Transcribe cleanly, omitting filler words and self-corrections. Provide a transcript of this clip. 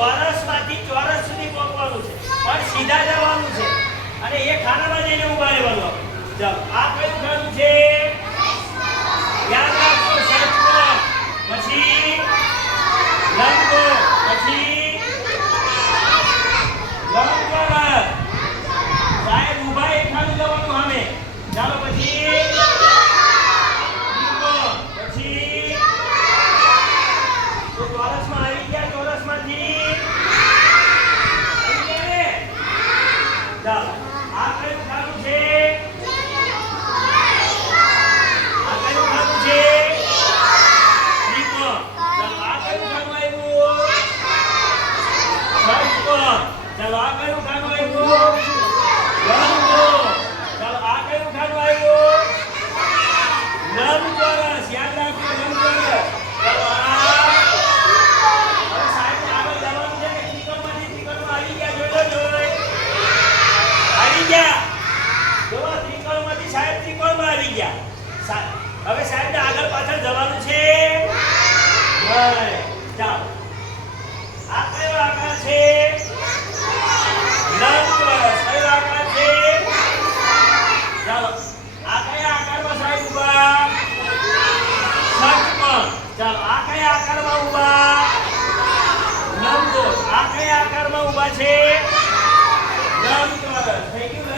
ચોરસમાંથી ચોરસ સુધી પહોંચવાનું છે પણ સીધા જવાનું છે અને એ ખાનામાં જઈને ઊભા રહેવાનું. ચાલો આ કયું ખાનું છે? યાદ રાખો ષટ્કોણ, પછી લંબગોળ, પછી લંબચોરસ. સાહેબ ઊભા એક ખાનું જવાનું સામે. ચાલો પછી ત્રિકોણ, પછી તો ચોરસમાં આવી ગયા. ચોરસમાંથી આવી ગયા ને? ચાલો આ કયું ખાનું છે? આ કયું ખાનું છે? ત્રિકોણ. ચાલો આ કયું ખાનું આવ્યું? ષટ્કોણ. ચાલો આ કયું ખાનું આવ્યું? લંબગોળ. ચાલો આ કયું ખાનું આવ્યું? લંબચોરસ. યાદ રાખજો લંબચોરસ. ચાલો આ હવે સાહેબ આગળ જવાનું છે કે ત્રિકોણમાંથી ત્રિકોણમાં આવી ગયા. જોઈ આવી ગયા. જો ત્રિકોણમાંથી સાહેબ ત્રિકોણમાં આવી ગયા. હવે સાહેબને આગળ પાછળ જવાનું છે. ચાલો આ કયો આકાર છે? લંબચોરસ. કયો આકાર છે? ચાલો આ કયા આકારમાં સાહેબ ઊભા? ષટ્કોણ. ચાલો આ કયા આકારમાં ઊભા? લંબગોળ. આ કયા આકારમાં ઊભા છે? લંબચોરસ. થઈ ગયું.